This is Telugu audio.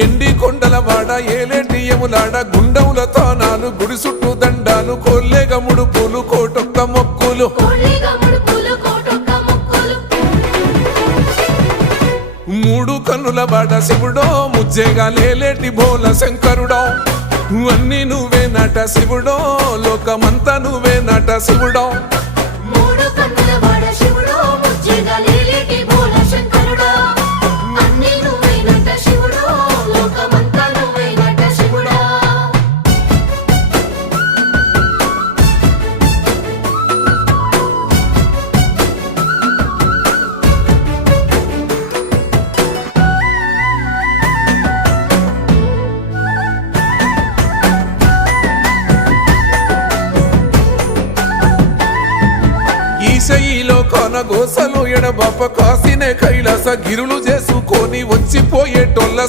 ఎండి కొండల వాడ ఏలేటి యములాడ గుండముల తానాలు గుడి చుట్టూ దండాలు కోల్లేగ ముడుపులు కోటొక్క మొక్కులు మూడు కన్నుల వాడ శివుడో ముజ్జేగా లేలేటి బోల శంకరుడో అన్ని నువ్వే నట శివుడో లోకమంతా నువ్వే నట శివుడో ఈశయిలో కొనగోసలు ఎడబాప కాసినే కైలాస గిరులు చేసుకొని వచ్చిపోయేటోళ్ళ